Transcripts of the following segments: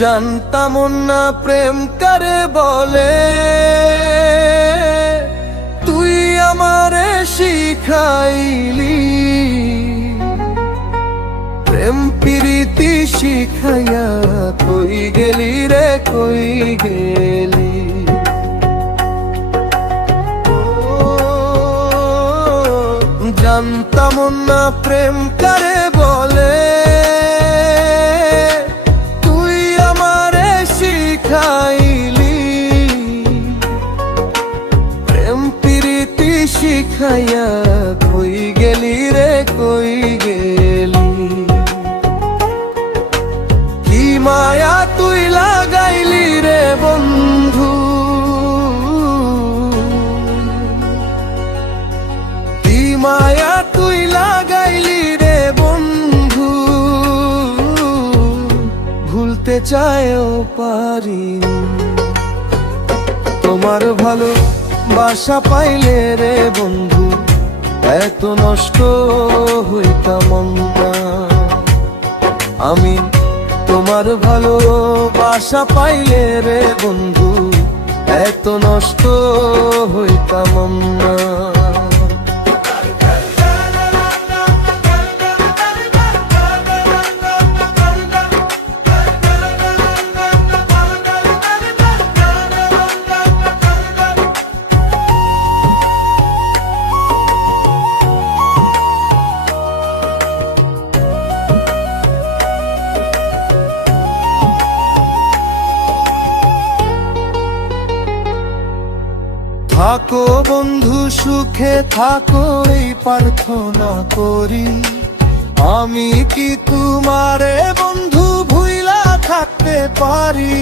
জানতাম না প্রেম কারে বলে, তুই আমারে শিখাইলি। প্রেম প্রীতি শিখাইয়া কই গেলি রে কই গেলি। জানতাম না প্রেম কারে বলে, তুই আমারে শিখাইলি। প্রেম প্রীতি শিখাইয়া কই গেলি রে কই গেলি। কি মায়া তুই লাগাইলি রে বন্ধু, কি মায়া তুই লাগাইলি রে বন্ধু। ভুলতে চাইও পারি, তোমার ভালো বাসা পাইলে রে বন্ধু এত নষ্ট হইতাম না। আমি তোমার ভালো বাসা পাইলে রে বন্ধু এত নষ্ট হইতাম না। থাকো বন্ধু সুখে থাকো এই প্রার্থনা করি। আমি কি তোমারে বন্ধু ভুইলা থাকতে পারি।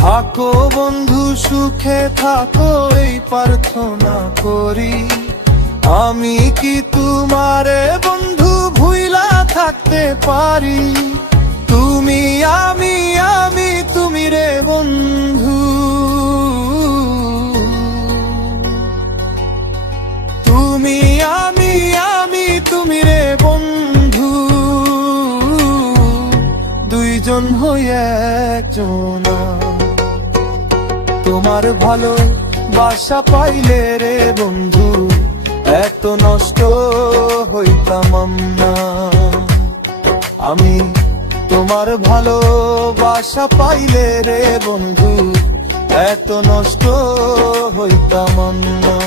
থাকো বন্ধু সুখে থাকো এই প্রার্থনা করি। আমি কি তোমারে বন্ধু ভুইলা থাকতে পারি। তুমি আমি আমি তুমি রে বন্ধু, তুমি আমি আমি তুমি রে বন্ধু। দুইজন হয়ে একজন, তোমার ভালো বাসা পাইলে রে বন্ধু এত নষ্ট হইতাম না। আমি তোমার ভালো বাসা পাইলে রে বন্ধু এত নষ্ট হইতাম না।